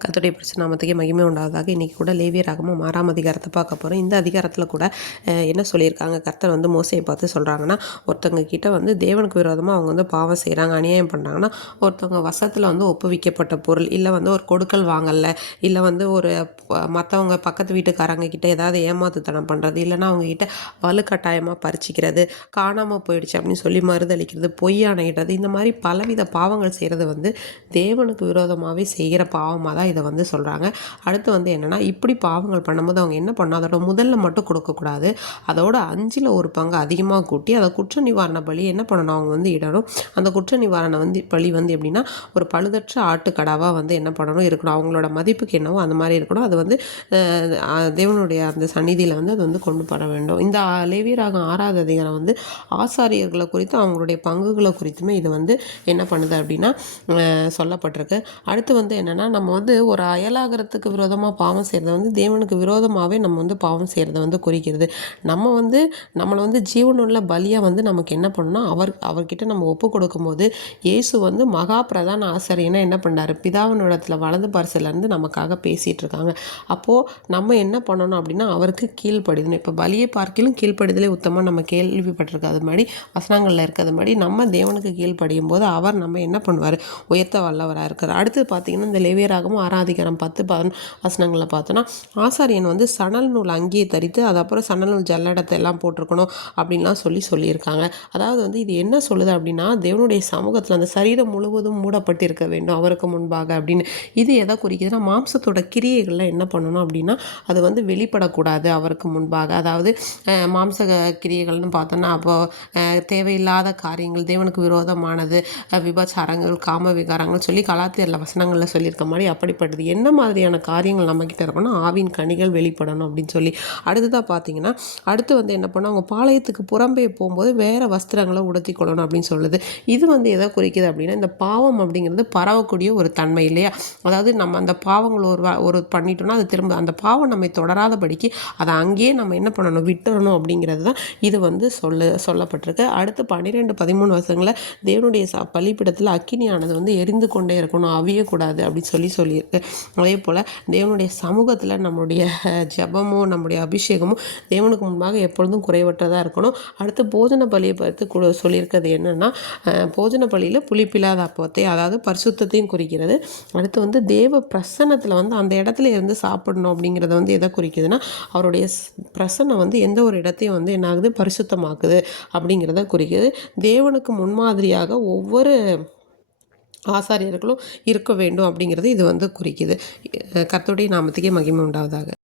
கர்த்தருடைய பரிசுத்த நாமத்துக்கே மகிமை உண்டாவதாக. இன்றைக்கி கூட லேவியராகமம் 6ஆம் அதிகாரத்தை பார்க்க போகிறோம். இந்த அதிகாரத்தில் கூட என்ன சொல்லியிருக்காங்க, கர்த்தர் வந்து மோசையை பார்த்து சொல்கிறாங்கன்னா, ஒருத்தவங்க கிட்ட வந்து தேவனுக்கு விரோதமாக அவங்க வந்து பாவம் செய்கிறாங்க, அநியாயம் பண்ணுறாங்கன்னா, ஒருத்தவங்க வசத்தில் வந்து ஒப்புவிக்கப்பட்ட பொருள், இல்லை வந்து ஒரு கொடுக்கல் வாங்கல, இல்லை வந்து ஒரு மற்றவங்க பக்கத்து வீட்டுக்காரங்க கிட்ட ஏதாவது ஏமாத்துத்தனம் பண்ணுறது, இல்லைன்னா அவங்கக்கிட்ட வலுக்கட்டாயமாக பறிச்சிக்கிறது, காணாமல் போயிடுச்சு அப்படின்னு சொல்லி மறுதளிக்கிறது, பொய்யானையிடுறது, இந்த மாதிரி பலவித பாவங்கள் செய்கிறது வந்து தேவனுக்கு விரோதமாகவே செய்கிற பாவமாக தான் இதை வந்து சொல்கிறாங்க. அடுத்து வந்து என்னென்னா, இப்படி பாவங்கள் பண்ணும்போது அவங்க என்ன பண்ணணும், அதோட முதல்ல மட்டும் கொடுக்கக்கூடாது, அதோட 5ல் 1 பங்கு அதிகமாக கூட்டி அதை குற்ற நிவாரண பலி என்ன பண்ணணும், அவங்க வந்து இடணும். அந்த குற்ற நிவாரண பலி வந்து எப்படின்னா, ஒரு பழுதற்ற ஆட்டுக்கடாவாக வந்து என்ன பண்ணணும் இருக்கணும், அவங்களோட மதிப்புக்கு என்னவோ அந்த மாதிரி இருக்கணும். அது வந்து தேவனுடைய அந்த சந்நிதியில் வந்து அது வந்து கொண்டு போட வேண்டும். இந்த லேவியராகமம் 6வது அதிகாரம் வந்து ஆசாரியர்களை குறித்து அவங்களுடைய பங்குகளை குறித்துமே இது வந்து என்ன பண்ணுது அப்படின்னா சொல்லப்பட்டிருக்கு. அடுத்து வந்து என்னென்னா, நம்ம வந்து ஒரு அயலாகரத்துக்கு விரோதமாக பாவம் செய்கிறத வந்து தேவனுக்கு விரோதமாகவே நம்ம வந்து பாவம் செய்கிறத வந்து குறிக்கிறது. நம்மளை வந்து ஜீவனுள்ள பலியாக வந்து நமக்கு என்ன பண்ணணும், அவர்கிட்ட நம்ம ஒப்பு கொடுக்கும்போது இயேசு வந்து மகா பிரதான ஆசாரியனா என்ன பண்ணார், பிதாவினிடத்தில் வலது பரிசிலேருந்து நமக்காக பேசிகிட்டு இருக்காங்க. அப்போது நம்ம என்ன பண்ணணும் அப்படின்னா, அவருக்கு கீழ்ப்படிதணும். இப்போ பலியை பார்க்கிலும் கீழ்ப்படிதலே உத்தமாக நம்ம கேள்விப்பட்டிருக்காது மாதிரி வசனங்களில் இருக்கிறது மாதிரி நம்ம தேவனுக்கு கீழ்ப்படியும் போது அவர் நம்ம என்ன பண்ணுவார், உயர்த்த வல்லவராக இருக்கிறார். அடுத்து பார்த்திங்கன்னா, இந்த லேவியராகமம் 6ஆம் அதிகாரம் 10-11 வசனங்களில் பார்த்தோன்னா, ஆசாரியன் வந்து சணல் நூல் அங்கேயே தரித்து அது அப்புறம் சணல் நூல் ஜல்லடத்தை எல்லாம் போட்டிருக்கணும் அப்படின்லாம் சொல்லியிருக்காங்க. அதாவது வந்து இது என்ன சொல்லுது அப்படின்னா, தேவனுடைய சமூகத்தில் அந்த சரீரம் முழுவதும் மூடப்பட்டிருக்க வேண்டும் அவருக்கு முன்பாக அப்படின்னு. இது எதை குறிக்குதுன்னா, மாம்சத்தோட கிரியைகளில் என்ன பண்ணணும் அப்படின்னா, அது வந்து வெளிப்படக்கூடாது அவருக்கு முன்பாக. அதாவது மாம்ச கிரியைகள்னு பார்த்தோன்னா, அப்போது தேவையில்லாத காரியங்கள், தேவனுக்கு விரோதமானது, விபச்சாரங்கள், காம விகாரங்கள் சொல்லி கலாத்தியர்ல வசனங்களில் சொல்லியிருக்க மாதிரி அப்படிப்பட்டது என்ன மாதிரியான காரியங்கள் நம்மக்கிட்ட இருக்கணும், ஆவின் கனிகள் வெளிப்படணும் அப்படின்னு சொல்லி. அடுத்ததாக பார்த்தீங்கன்னா, அடுத்து வந்து என்ன பண்ணோம், அவங்க பாளையத்துக்கு புறம்பே போகும்போது வேறு வஸ்திரங்களை உடுத்திக்கொள்ளணும் அப்படின்னு சொல்லுது. இது வந்து எதை குறிக்குது அப்படின்னா, இந்த பாவம் அப்படிங்கிறது பரவக்கூடிய ஒரு தன்மை இல்லையா. அதாவது நம்ம அந்த பாவங்கள் ஒரு பண்ணிட்டோம்னா அது திரும்ப அந்த பாவம் நம்மை தொடராதபடிக்கு அதை அங்கேயே நம்ம என்ன பண்ணணும், விட்டுறணும் அப்படிங்கிறது தான் இது வந்து சொல்லப்பட்டிருக்கு. அடுத்து 12-13 வருஷங்களில் தேவனுடைய பலிபீடத்தில் அக்கினியானது வந்து எரிந்து கொண்டே இருக்கணும், அவியக்கூடாது அப்படின்னு சொல்லியிருக்கு. அதே போல் தேவனுடைய சமூகத்தில் நம்மளுடைய ஜெபமும் நம்முடைய அபிஷேகமும் தேவனுக்கு முன்பாக எப்பொழுதும் குறைவற்றதாக இருக்கணும். அடுத்து போஜன பலியை பார்த்து சொல்லியிருக்கிறது என்னென்னா, போஜன பலியில் புளிப்பில்லாத அப்பத்தை, அதாவது பரிசுத்தத்தையும் குறிக்கிறது. அடுத்து வந்து தேவ பிரசன்னத்தில் வந்து அந்த இடத்துல இருந்து சாப்பிடணும் அப்படிங்கிறத வந்து எதை குறிக்குதுன்னா, அவருடைய பிரசன்னம் வந்து எந்த ஒரு இடத்தையும் வந்து என்ன ஆகுது, பரிசுத்தமாக்குது அப்படிங்கிறத குறிக்குது. தேவனுக்கு முன்மாதிரியாக ஒவ்வொரு ஆசாரியர்களும் இருக்க வேண்டும் அப்படிங்கிறது இது வந்து குறிக்குது. கர்த்தருடைய நாமத்துக்கே மகிமை உண்டாவதாக.